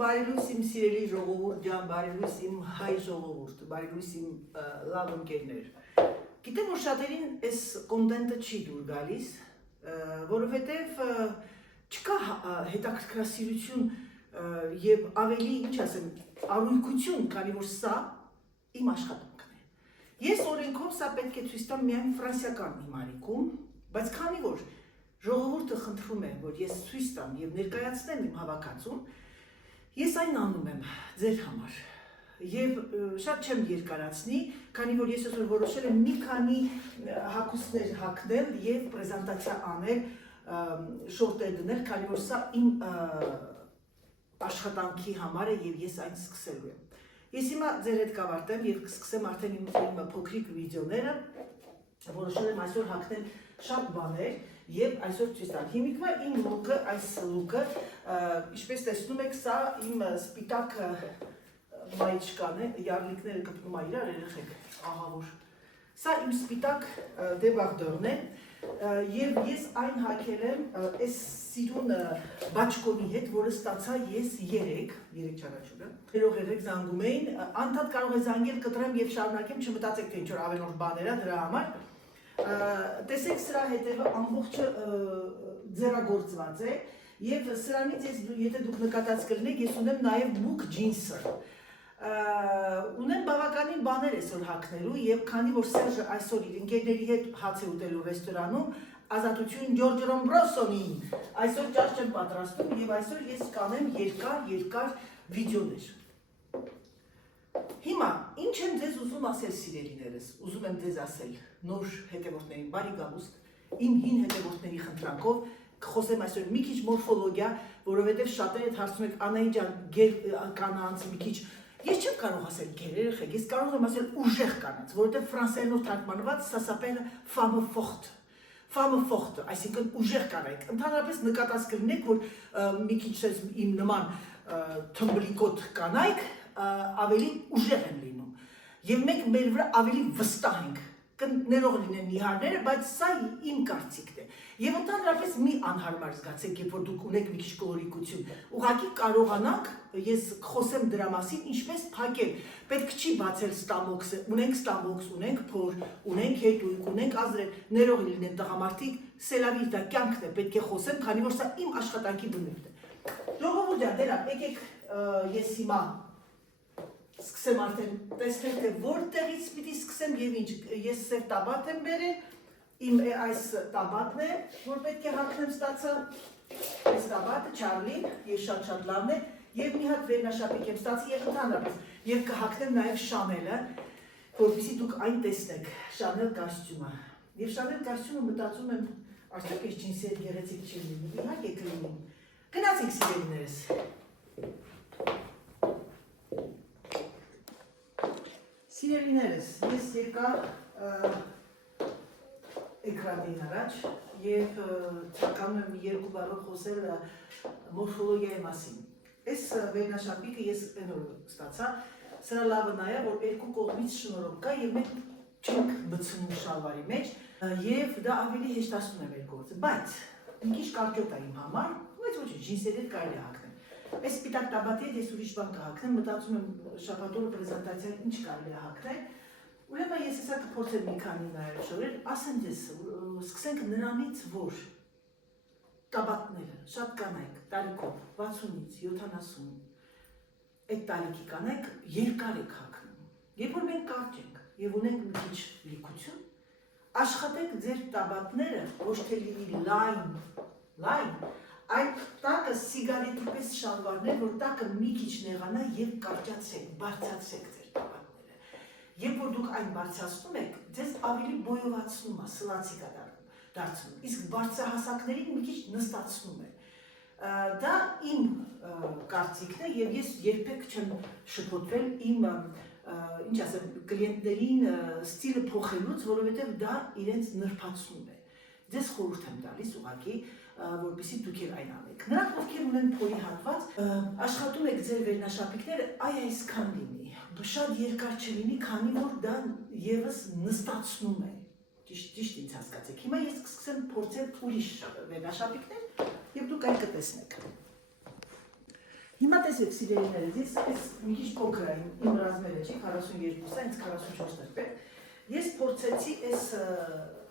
բարելույս իմ սիրելի ժողովուրդ ջան, բարելույս իմ հայ ժողովուրդ, բարելույս իմ լավ ընկերներ։ Գիտեմ, որ շատերին այս կոնտենտը չի դուր գալիս, որովհետև չկա հետաքրքրասիրություն եւ ավելի, ինչ ասեմ, առույգություն, քանի որ սա իմ աշխատանքն է։ Ես օրենքով սա պետք է ցույց տամ միայն ֆրանսիական հիմարիկում, բայց քանի որ ժողովուրդը խնդրում է, որ ես ցույց տամ եւ ներկայացնեմ իմ հավաքածուն, ես այն անում եմ ձեր համար։ Եվ շատ չեմ երկարացնի, քանի որ ես այսօր որոշել եմ մի քանի հագուստներ հագնել եւ պրեզենտացիա անել, շորտեր դնել, քանի որ սա իմ աշխատանքի համար է եւ ես այն սկսելու եմ։ Ես հիմա ձեր հետ կավարտեմ եւ կսկսեմ արդեն իմ փոքրիկ վիդեոները, որոշել եմ այսօր հագնել շատ բաներ եւ այսօր ցույց տալ։ Հիմիկվա իմ լուկը, այս լուկը, ինչպես տեսնում եք, սա իմ սպիտակ մայիչկան է, յարլիկները կպնում է իրար, երեխեք, ահա որ։ Սա իմ սպիտակ դեբարդորն է եւ ես այն հագել եմ այս սիրուն բաչկոնի հետ, որը ստացա ես 3 չարաչուրը։ Երեք զանգում էին, անդադ կարող է զանգել, կտրեմ եւ շարունակեմ, չմտածեք թե ինչ որ ավելորդ բաներ է դրա համար։ Տեսեք սրա հետևը ամբողջը ձեռագործված է եւ սրանից եթե դուք նկատած կլինեք, ես ունեմ նաեւ մուկ ջինսը։ Ունեմ բավականին բաներ այսօր հագնելու եւ քանի որ Սերժը այսօր իր ընկերների հետ հաց է ուտելու ռեստորանում, Ազատություն Ջորջ Ռոմբրոսոնին, այսօր ճաշ չեմ պատրաստում եւ այսօր ես կանեմ երկար վիդեոներ։ Հիմա, ինչ եմ ձեզ ուզում ասել սիրելիներս, ուզում եմ ձեզ ասել նոր հետևորդներին բարի գալուստ, իմ հին հետևորդների խնդրանքով, կխոսեմ այսօր մի քիչ մորֆոլոգիա, որովհետև շատերը հարցնում եք Անահիտ ջան, կանանց մի քիչ, ես չեմ կարող ասել գեր երեխեք, ես կարող եմ ասել ուժեղ կանանց, որովհետև ֆրանսերենով թարգմանված սա s'appelle femme forte, femme forte, այսինքն ուժեղ կանայք, ընդհանրապես նկատած կլինեք, որ մի քիչ իմ նման թմբլիկոտ կանայք ավելի ուժեղ են լինում եւ մենք մեր վրա ավելի վստահ ենք, կներող լինեն նիհարները, բայց սա իմ կարծիքն է եւ ընդհանրապես մի անհարմար զգացեք, երբ որ դուք ունեք մի քիչ կոլորիկություն, ուղղակի կարողանանք, ես խոսեմ դրա մասին, ինչպես փակել, պետք չի բացել ստամոքսը, ունենք ստամոքս, ունենք փոր, ունենք հետույք, ունենք ազրեր, ներող լինեն տղամարդիկ, սելավի դա կյանքն է, պետք է խոսեմ, քանի որ սա իմ աշխատանքի բնույթն է։ Ժողովուրդ ջան, դերա, եկեք ես հիմա սկսեմ արդեն տեսնել, թե որտեղից պիտի սկսեմ եւ ինչ, ես սև տաբատ եմ բերել, իմ այս տաբատն է, որ պետք է հագնեմ ստացա, այս տաբատը Չարլին, ես շատ լավն է, եւ մի հատ վերնաշապիկ եմ ստացի եւ ընդհանրապես, եւ կհագնեմ նաեւ Շանելը, որպեսզի դուք այն տեսնեք, Շանել կոստյումը։ Եվ Շանել կոստյումը մտածում եմ, արդյոք այս ջինսի հետ գեղեցիկ չի լինի, իհարկե կլինի։ Գնացինք սիրելիներս։ Սիրելիներս, ես եկա էկրանին առաջ եւ ցանկանում եմ երկու բառով խոսել մորֆոլոգիայի մասին։ Այս վերնաշապիկը ես այնօր ստացա, սրա լավը նա է, որ երկու կողմից շնորհով կա եւ մենք չենք բցնում շալվարի մեջ եւ դա ավելի հեշտացնում է մեր գործը, բայց մի քիչ կարճոտ է իմ համար, բայց ոչինչ, ջինսերի հետ կարելի է հագնել։ Այս սպիտակ տաբատի հետ ես ուրիշ բան կհագնեմ, մտածում եմ շաբաթօրը պրեզենտացիան ինչ կարելի է հագնել։ Ուրեմն ես հեսա կփորձեմ մի քանի նայել շորեր, ասեմ ձեզ, սկսենք նրանից, որ տաբատները շատ կանայք, տարիքով 60-ից 70, այդ տարիքի կանայք երկար եք հագնում։ Երբ որ մենք կարճ ենք եւ ունենք մի քիչ լիքություն, աշխատեք ձեր տաբատները ոչ թե լինի լայն, այլ տակը սիգարետի պես շալվարներ, որ տակը մի քիչ նեղանա եւ կարճացեք, բարձրացեք ձեր տաբատները։ Երբ որ դուք այն բարձրացնում եք, ձեզ ավելի բոյովացնում է, սլացիկ է դարձնում, իսկ բարձրահասակներին մի քիչ նստացնում է։ Դա իմ կարծիքն է եւ ես երբեք չեմ շփոթվել իմ ինչ ասեմ, կլիենտներին ստիլը փոխելուց, որովհետեւ դա իրենց նրբացնում է։ Ձեզ խորհուրդ եմ տալիս ուղղակի, որպեսզի դուք էլ այն անեք։ Նրանք, ովքեր ունեն փորի հատված, աշխատում եք ձեր վերնաշապիկները այսքան լինի, շատ երկար չլինի, քանի որ դա եւս նստացնում է։ Ճիշտ ինձ հասկացեք։ Հիմա ես կսկսեմ փորձել ուրիշ վերնաշապիկներ եւ դուք այն կտեսնեք։ Հիմա տեսեք սիրելիներս, ես այս մի քիչ փոքր եմ, իմ ռազմերը չի 42-ը, ինձ 44-ն է։ Ես փորձեցի այս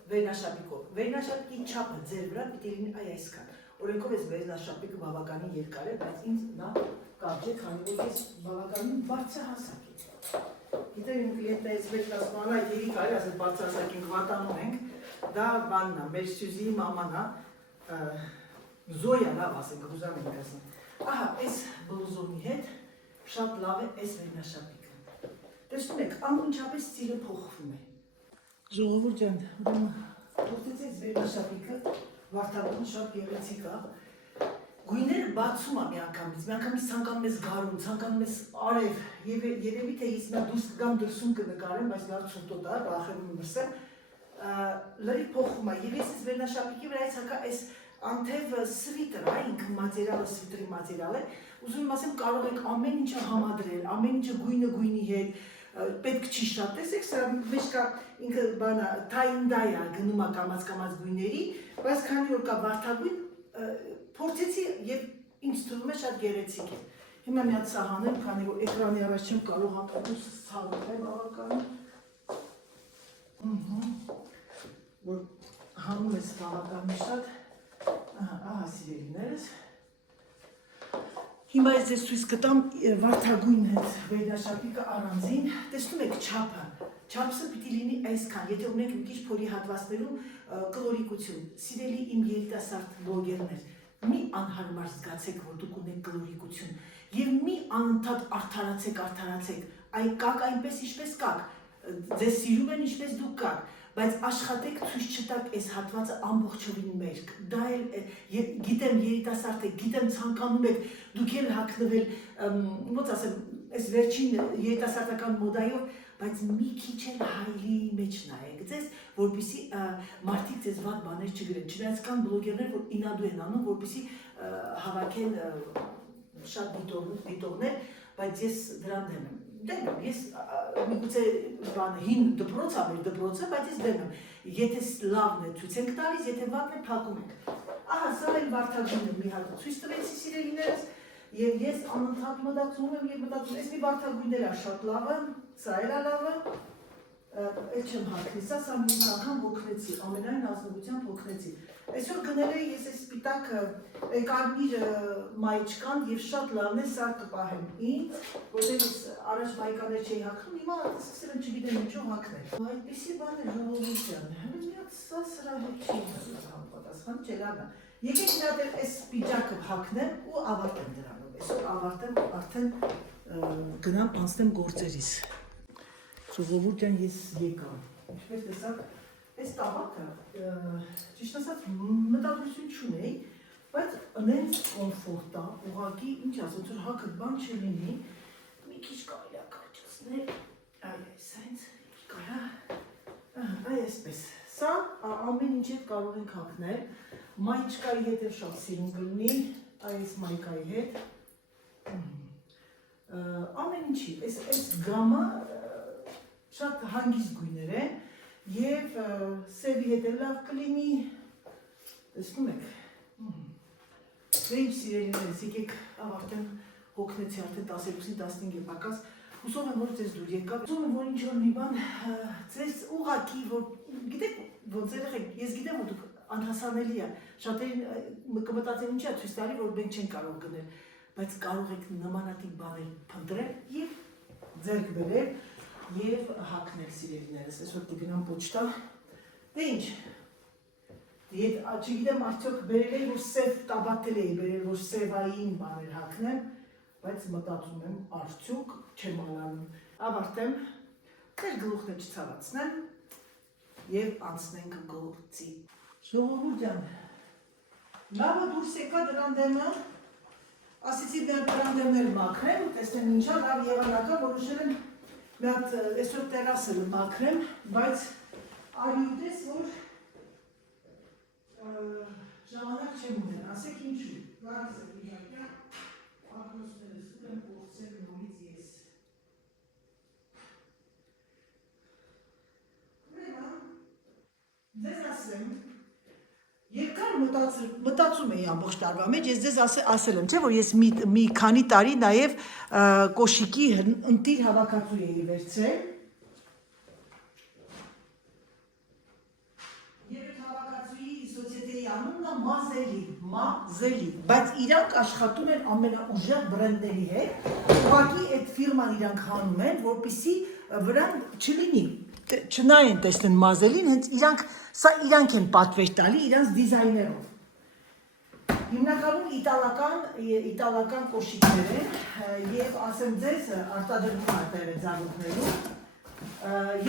վերնաշապիկով։ Վերնաշապիկի չափը ձեր վրա պիտի լինի այսքան։ Օրենքով այս վերնաշապիկը բավականին երկար է, բայց ինձ նա կարճ է, քանի որ ես բավականին բարձրահասակ եմ։ Գիտեմ իմ կլիենտներից մեկն ասում է, այդ երիկ արի, ասել բարձրահասակ ենք, վատանում ենք, դա բանն է, մեր Սյուզիի մաման է, Զոյա լավ ասենք, ռուզան ենք ասում։ Ահա, այս բլուզոնի հետ շատ լավ է այս վերնաշապիկը։ Տեսնում եք, անմիջապես ստիլը փոխվում է։ Ժողովուրդ ջան, փոխեցի այս վերնաշապիկը, վարդապետը շատ գեղեցիկ է։ Գույները բացում է միանգամից ցանկանում ես գարուն, ցանկանում ես արև, եւ երևի թե ես նա դուրս կգամ դրսում կնկարեմ, բայց լավ ցուրտոտ է, բախերում մրսեմ, լրիվ փոխվում է։ Եվ ես այս վերնաշապիկի վրայից հակա այս անթև սվիտր է, ինքը մատերիալը սվիտրի մատերիալ է, ուզում եմ ասեմ կարող եք ամեն ինչը համադրել, ամեն ինչը գույնը գույնի հետ, պետք չի շատ, տեսեք, սրա մեջ կա ինքը բանա թայնդայ է գնում է կամած գույների, բայց քանի որ կա վարդագույն, փորձեցի եւ ինձ թվում է շատ գեղեցիկ է։ Հիմա մի հատ սահանել, քանի որ էկրանի առաջ չեմ կարող հատուս ցավել բավականին։ Որ հանում ես բավականին շատ, ահա սիրելիներս։ Հիմա ես ձեզ ցույց կտամ վարդագույն հետ վերնաշապիկը առանձին, տեսնում եք չափը, չափսը պիտի լինի այսքան, եթե ունենք մի քիչ փորի հատվածներում կլորիկություն, սիրելի իմ երիտասարդ բլոգերներ, մի անհարմար զգացեք, որ դուք ունեք կլորիկություն եւ մի անընդհատ արդարացեք, այն կաք այնպես ինչպես կաք, ձեզ սիրում են ինչպես դուք կաք, բայց աշխատեք ցույց չտաք այս հատվածը ամբողջովին մերկ, դա էլ գիտեմ երիտասարդ եք, գիտեմ ցանկանում եք դուք էլ հագնվել, ոնց ասեմ, այս վերջին երիտասարդական մոդայով, բայց մի քիչ էլ հայլի մեջ նայեք ձեզ, որպեսզի մարդիկ ձեզ վատ բաներ չգրեն, չնայած կան բլոգերներ, որ ինադու են անում, որպեսզի հավաքեն շատ դիտողներ, բայց ես դրան դեմ եմ։ Դեմ եմ, ես միգուցե հին դպրոց է մեր դպրոցը, բայց ես դեմ եմ, եթե լավն է ցույց ենք տալիս, եթե վատն է փակում ենք։ Ահա, սա էլ վարդագույնը մի հատ ցույց տվեցի սիրելիներս, եւ ես անընդհատ մտածում եմ եւ մտածում, այս մի վարդագույնն է շատ լավը, սա էլ է լավը, էլ չեմ հագնի, սա մի անգամ հոգնեցի, ամենայն ազնվությամբ հոգնեցի։ Այսօր գնել էի ես այս սպիտակ կարմիր մայիչկան եւ շատ լավն է, սա կպահեմ ինձ, որտեղ ես առաջ մայկաներ չէի հագնում, հիմա սկսել եմ չգիտեմ ինչով հագնել։ Այդպիսի բան է ժողովուրդ ջան, մի հատ սա սրա հետ չի համապատասխան, չէ լավն է։ Եկեք մի հատ այս պիջակը հագնեմ ու ավարտեմ դրանով։ Այսօր ավարտեմ, արդեն գնամ անցնեմ գործերիս։ Ժողովուրդ ջան, ես եկամ։ Ինչպես տեսաք, այս տաղաքը, ճիշտ ասած, մտադրություն չունեի, բայց նենց կոմֆորտ է, ուղղակի, ինչ ասած, որ հագը բան չլինի, մի քիչ կարելի է կարճացնել, այսպես, կարա, այսպես։ Սա ամեն ինչ հետ կարող ենք հագնել, մայիչկայի հետ էլ շատ սիրուն կլինի, այս մայկայի հետ, ամեն ինչի, այս գամը շատ հանգիստ գույներ են, և սևի հետ էլ լավ կլինի, տեսնում եք, դե ինչ սիրելիներս, եկեք ավարտեմ, հոգնեցի արդեն 12-ին 15 է պակաս, հուսով եմ, որ ձեզ դուր եկավ, հուսով եմ, որ ինչ-որ մի բան, ձեզ ուղղակի, որ, գիտեք, ոնց երեխեք, ես գիտեմ, որ դուք անհասանելի է, շատերին կմտածեն ինչի է ցույց տալի, որ մենք չենք կարող գնել, բայց կարող եք նմանատիպ բաներ փնտրել և ձեռք բերել և հագնել սիրելիներս, այսօր կգնամ պոչտա, դե ինչ, չգիտեմ արդյոք բերել էի, որ սև տաբատել էի բերել, որ սևային բաներ հագնեմ, բայց մտածում եմ արդյոք չեմ ալանում, ավարտեմ, դեր գլուխն է չցավացնեմ և անցնենք գործի։ Ժողովուրդ ջան, լավը դուրս եկա դրան դեմը, ասեցի դրան դեմներ մաքրեմ, տեսնեմ ինչա լավ եղանակա, որոշել եմ մի հատ այսօր տերասը մաքրեմ, բայց արյուտես, որ ժամանակ չեմ ունեն, ասեք ինչու, գարս եմ իհարկյա, ակնոսներս ուր եմ կործել նորից ես։ Ուրեմն, ձեզ ասեմ, երկար մտածում էի ամբողջ տարվա մեջ, ես ձեզ ասել եմ, չէ, որ ես մի քանի տարի նաև կոշիկի ընտիր հավաքածու էի վերցրել։ Եվ այդ հավաքածուի սոցիետեի անունն է Մազելի, բայց իրանք աշխատում են ամենաուժեղ բրենդերի հետ, ուղղակի այդ ֆիրման իրանք հանում են, որպեսզի վրան չլինի, չնայեն տեսնեն Մազելին, հենց սա իրանք են պատվեր տալի իրանց դիզայներով։ Հիմնականում իտալական կոշիկներ են և ասեմ ձեզ արտադրվում այդտեղ է ձագուկներում։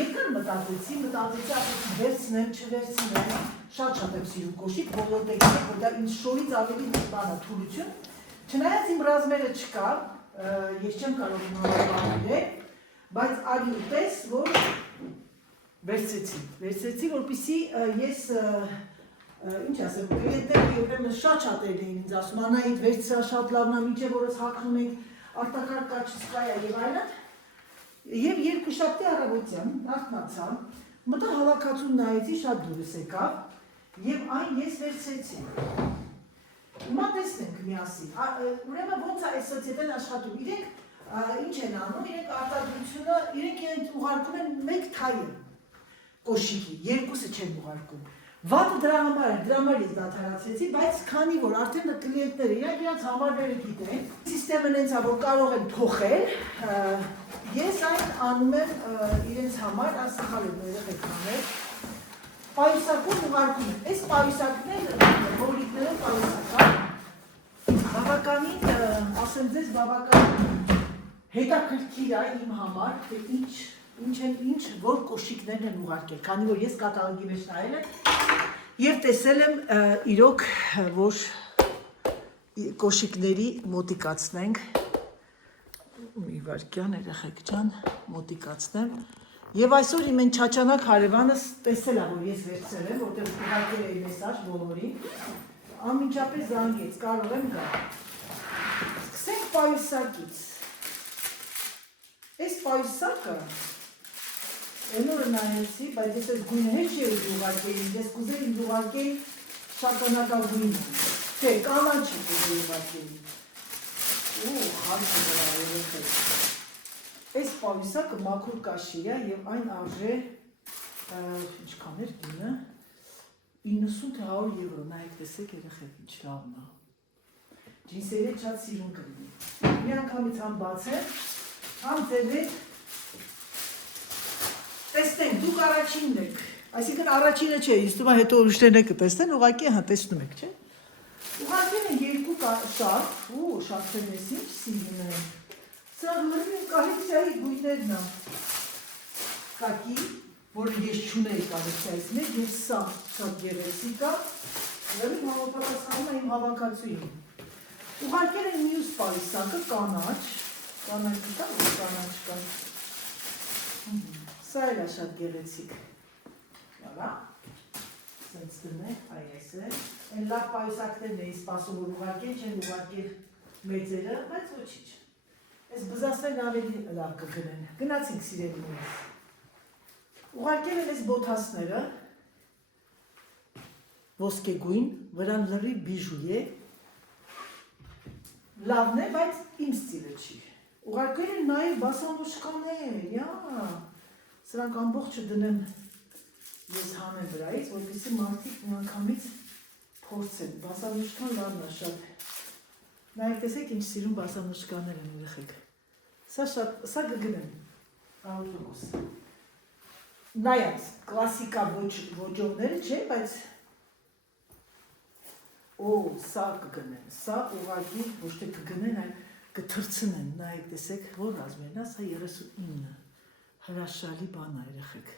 Երկար մտածեցի ասեցի վերցնեմ, չվերցնեմ, շատ եմ սիրում կոշիկ, բոլորտեք եք, որ դա ինձ շորից ավելի բան է թուլություն։ Չնայած իմ ռազմերը չկա, ես չեմ կարող նորաբանել, բայց արի ուտես, որ վերցրեցի, որպեսզի ես, ինչ ասեմ, կլիենտները ուրեմն շատ էին ինձ ասում, Անահիտ վերցրա շատ լավն է, մինչև որս հագնում ենք արտակարգ կաչիսկայա և այլն։ Եվ երկուշաբթի առավոտյան արթնացա, մտա հավաքածուն նայեցի, շատ դուրս եկավ և այն ես վերցրեցի։ Հիմա տեսնենք միասին, ուրեմն ոնց է այս սոցիետեն աշխատում, իրենք ինչ են անում, իրենք արտադրությունը, իրենք ուղարկում են մեկ թայը կոշիկի, երկուսը չեն ուղարկում։ Վատը դրա համար ես դադարեցրեցի, բայց քանի որ արդեն կլիենտները իրանք համարները գիտեն, սիստեմն հենց է, որ կարող են փոխել, ես այն անում եմ իրենց համար, սխալ եմ երեխեք անել, պայուսակում ուղարկում եմ։ Այս պայուսակները, հոլիկները պայուսակա, բավականին, ասեմ ձեզ, բավականին հետաքրքիր է իմ համար, թե ինչ որ կոշիկներն են ուղարկել, քանի որ ես կատալոգի մեջ նայել եմ և տեսել եմ իրոք, որ կոշիկների մոտիկացնենք, մի վարկյան երեխեք ջան, մոտիկացնեմ և այսօր իմ են Չաչանակ հարևանս տեսել է, որ ես վերցրել եմ, որտեղ ուղարկել էի մեսաժ բոլորին, անմիջապես զանգեց, կարող եմ գա։ Սկսենք պայուսակից։ Այս պայուսակը Էնորը նայեցի, բայց ես այս գույնը հետ չի ուղարկել, ես կուզել ինձ ուղարկել շագանակագույնը, թե կանաչի կուզել ուղարկել։ Խանչը դրա երեխեք։ Այս պայուսակը մաքուր կաշի է և այն արժե, ինչքան էր գինը, 90 թե 100 եվրո, նայեք տեսեք երեխեք, ինչ լավն է։ Ջինսերը շատ սիրուն կլինի։ Մի անգամից համ բացեմ, համ ձեր հետ տեսնենք, դուք առաջինն եք, այսինքն առաջինը չէ, ես թվում է հետո ուրիշներն եք տեսնեն, ուղղակի տեսնում եք, չէ։ Ուղարկել են երկու շարֆ, շարֆերն ես ինչ սիրուն են, սա լրիվ կոլեկցիայի գույներն է, կակի, որը ես չունեի կոլեկցիայից մեջ, և սա շատ գեղեցիկ է, լրիվ համապատասխանում է իմ հավաքածուին։ Ուղարկել են մյուս պայուսակը, կանաչ կա, որ կանաչ կա։ Սա էլ է շատ գեղեցիկ, լավա, սենց դնեք, այս է, են լավ պայուսակներն էի սպասում, որ ուղարկել, չեն ուղարկել մեծերը, բայց ոչիչ, այս բզասներն ավելի լավ կգնեն, գնացինք սիրելիներս, ուղարկել են այս բոթասները, ոսկեգույն, վրան լրիվ բիժու է, լավն է, բայց իմ ստիլը չի, ուղարկել են նաև բասանուշկաներ, Սրանք ամբողջը դնեմ ես հանեմ վրայից, որպեսզի մարդիկ մի անգամից փորձեն, բասանուշկան լավն է շատ, նայեք տեսեք ինչ սիրուն բասանուշկաներ են երեխեք, սա կգնեմ, 100%, նայած կլասիկա ոճովները չէ, բայց սա կգնեն, սա ուղղակի ոչ թե կգնեն, այլ կթրցնեն, նայեք տեսեք, որ ռազմերն է, սա 39 հրաշալի բան է երեխեք։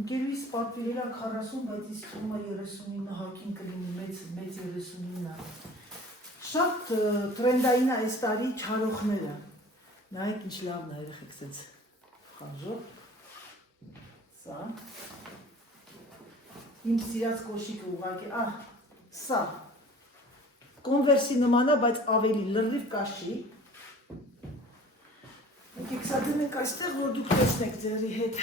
Ընկերուհիս պատվիրել է 40, բայց իսկ թվում է 39 հագին կլինի, մեծ 39-ը։ Շատ տրենդային է այս տարի չարոխները։ Նայեք ինչ լավն է երեխեք, սենց խանժող։ Սա։ Իմ սիրած կոշիկը ուղղակի, սա։ Կոնվերսի նման է, բայց ավելի լրիվ կաշի։ Եկեք սա դնենք այստեղ, որ դուք տեսնեք ձերի հետ,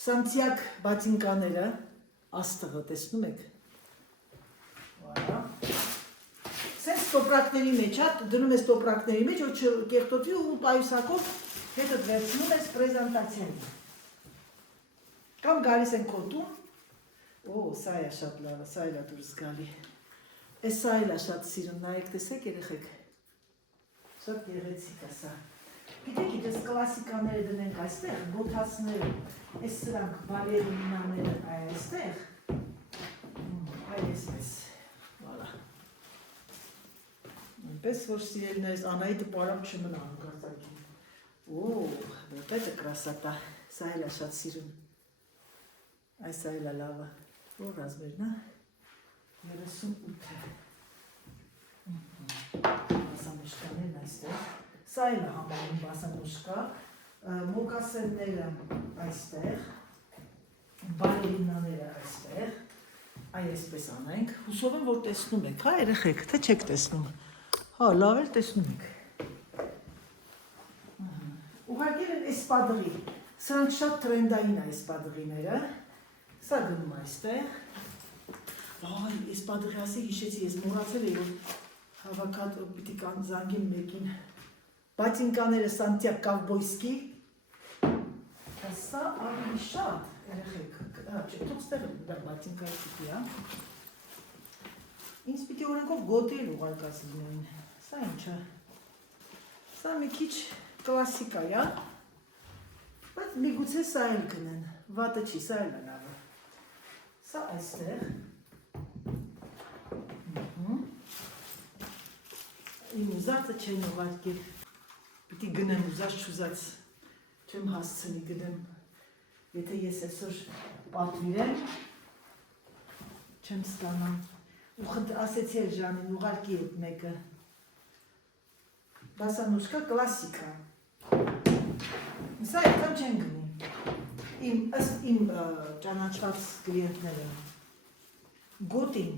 Սանտիագ բատինկաները, աստղը, տեսնում եք։ Voilà։ Սենց տոպրակների մեջ, դնում ես տոպրակների մեջ, որ չկեղտոտվի ու պայուսակով հետդ վերցնում ես պրեզանտացիային։ Կամ գալիս են կոտում, սա է շատ լավը, սա էլ է դուրս գալի։ Այս սա էլ է շատ սիրում, նայեք, տեսեք երեխեք, շատ գեղեցիկ է սա։ Գիտեք, ես կլասիկաները դնենք այստեղ, բոթասները, այս սրանք բալերինաները այստեղ, այսպես, վալա։ Այնպես, որ սիրելիներս Անահիտը պարապ չմնա անկարծակին։ Вот это красота, սա էլ է շատ սիրում։ Այս սա էլ է լավը, որ ռազմերն է, 38 բասանուշկաներն այստեղ, սա էլ է համարում բասանուշկա, մոկասենները այստեղ, բալերինաները այստեղ, այսպես անենք, հուսով եմ, որ տեսնում եք, հա երեխեք, թե չեք տեսնում, հա լավ էլ տեսնում եք։ Ուղարկել են էսպադրի, սրանք շատ տրենդային է էսպադրիները, սա գնում այստեղ, էսպադրի ասի հիշեցի, ես մորացել էի, որ հավաքատ պիտի զանգին մեկին, բատինկաները Սանտիակ Կավբոյսկի, սա ավելի շատ, երեխեք, թող ստեղ եմ դա բատինկայի պիտի, ինձ պիտի օրենքով գոտել ուղարկած լինեին, սա ինչը, սա մի քիչ կլասիկա է, բայց միգուցե սա էլ գնեն, վատը չի, սա էլ է լավը, սա այստեղ, իմ ուզածը չեն ուղարկել, պիտի գնեմ ուզած չուզած, չեմ հասցնի գնեմ, եթե ես այսօր պատվիրեմ, չեմ ստանամ, ու ասեցի էլ Ժանին, ուղարկի էդ մեկը, բասանուշկա կլասիկա, սա այդքան չեն գնի, ըստ իմ ճանաչված կլիենտները, գոտին,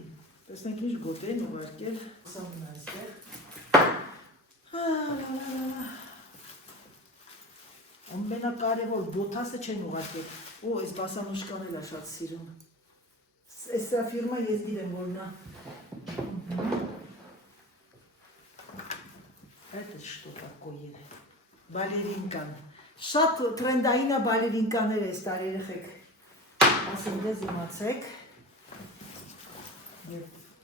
տեսնենք ինչ գոտ են ուղարկել, սամուն այստեղ, ամենակարևոր բոթասը չեն ուղարկել, այս բասանուշկան էլ է շատ սիրում, այս սա ֆիրմա ես դիրեմ որնա, это что такое, բալերինկան, շատ տրենդային է բալերինկաներ այս տարի երեխեք, ասեմ դեզ իմացեք,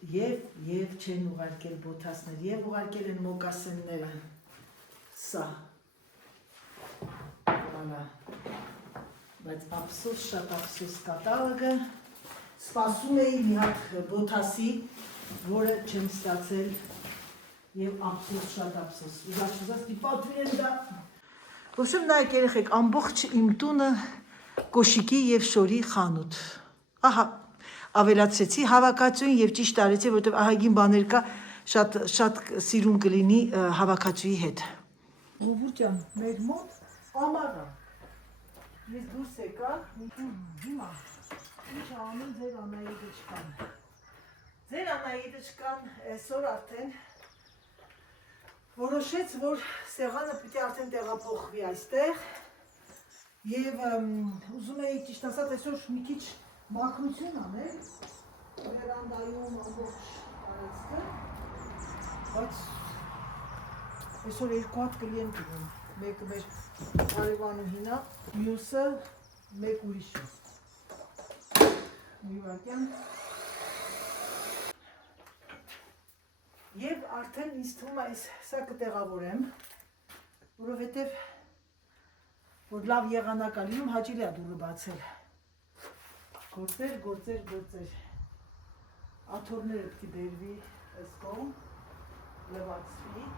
և չեն ուղարկել բոթասներ, և ուղարկել են մոկասենները, սա, բայց ապսոս, շատ ապսոս կատալոգը, սպասում էի մի հատ բոթասի, որը չեմ ստացել, և ապսոս, շատ ապսոս, ուզած դիպատվին դա, ոչմ նայեք երեխեք, ամբողջ իմ տունը կոշիկի և շորի խանութ, ահա, ավելացրեցի հավաքածուին և ճիշտ արեցի, որտև ահագին բաներ կա, շատ սիրուն կլինի հավաքածուի հետ։ Ովուրջան, մեր մոտ ամառը, ես դուրս եկա, հիմա, ինչ անում ձեր Անահիտը չկան։ Ձեր Անահիտը չկան այսօր արդեն, որոշեց, որ սեղանը պիտի արդեն տեղափոխվի այստեղ, և ուզում էի ճիշտ ասած այսօր մի քիչ մաքրություն անել, վերանդայում ամբողջ արեցքը, բայց այսօր երկու հատ կլիենտ ունեմ, մեկը մեր հարևանուհին է, մյուսը մեկ ուրիշը։ Մի վայրկյան։ Եվ արդեն ինձ թվում է սա կտեղավորեմ, որովհետև որ լավ եղանակ է լինում, հաճելի է դուռը բացել։ Գործեր, աթոռները պիտի բերվի այս կողմ, լվացվի։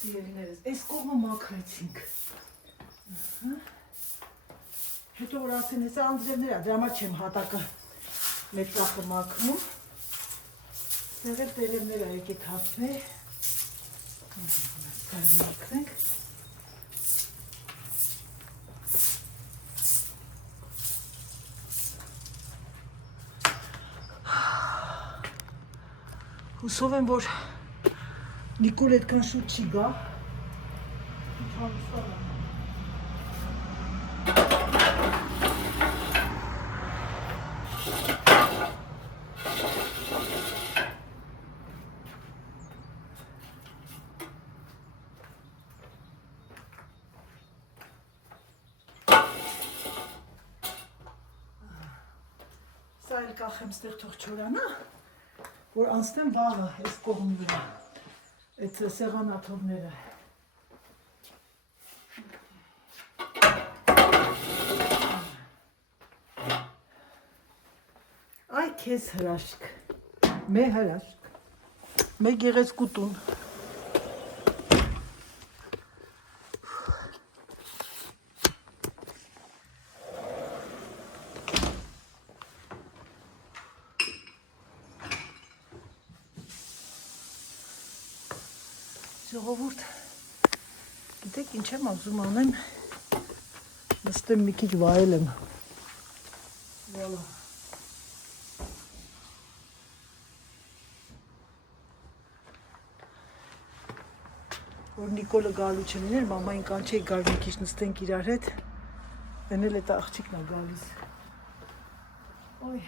Սիրելիներս, այս կողմը մաքրեցինք։ Հետո որ արդեն հեսա անձրևներ է, դրա համար չեմ հատակը մեծախը մաքրում։ Ստեղ էլ տերևներ է եկեք հացներ։ Մաքրենք։ Հուսով եմ, որ Նիկոլ այդքան շուտ չի գա։ Սա էլ կախեմ ստեղ թող չորանա, որ անցնեմ վաղը այս կողմի վրա, այդ սեղանաթոռները։ Այ քեզ հրաշք, մե հրաշք, մե գեղեցկու տուն։ Ժողովուրդ, գիտեք ինչ եմ ասում անեմ, նստեմ մի քիչ վայելեմ, վալա, որ Նիկոլը գալու չլիներ, մամային կանչեի գար մի քիչ նստենք իրար հետ, են էլ էտ աղջիկն է գալիս, ոյ,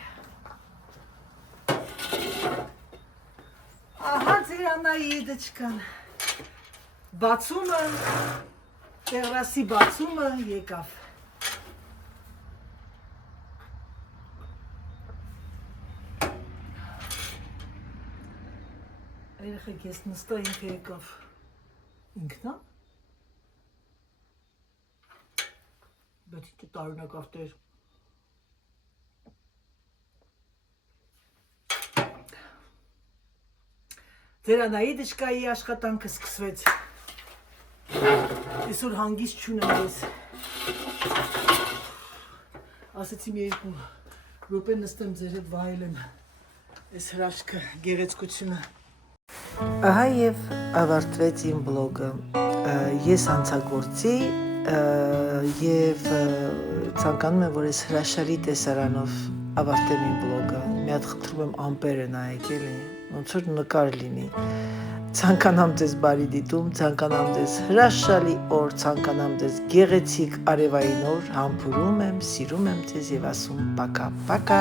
ահա ձեր Աննայի դճկան, բացումը, տերասի բացումը եկավ։ Երեխեք ես նստա ինքը եկավ։ Ինքնա։ Բայց ինչ տարօրինակ տեր։ Ձեր Աննայի դճկայի աշխատանքը սկսվեց։ Այսօր հանգիստ չունեմ ես։ Ասեցի մի երկու րոպե նստեմ ձեր հետ վայելեմ այս հրաշքը, գեղեցկությունը։ Ահա եւ ավարտվեց իմ բլոգը։ Ես հանցագործի եւ ցանկանում եմ, որ այս հրաշալի տեսարանով ավարտեմ իմ բլոգը։ Մի հատ խնդրում եմ ամպերը նայեք էլի, ոնց որ նկար լինի։ Ցանկանամ ձեզ բարի դիտում, ցանկանամ ձեզ հրաշալի օր, ցանկանամ ձեզ գեղեցիկ արևային օր, համբուրում եմ, սիրում եմ ձեզ եւ ասում պակա, պակա։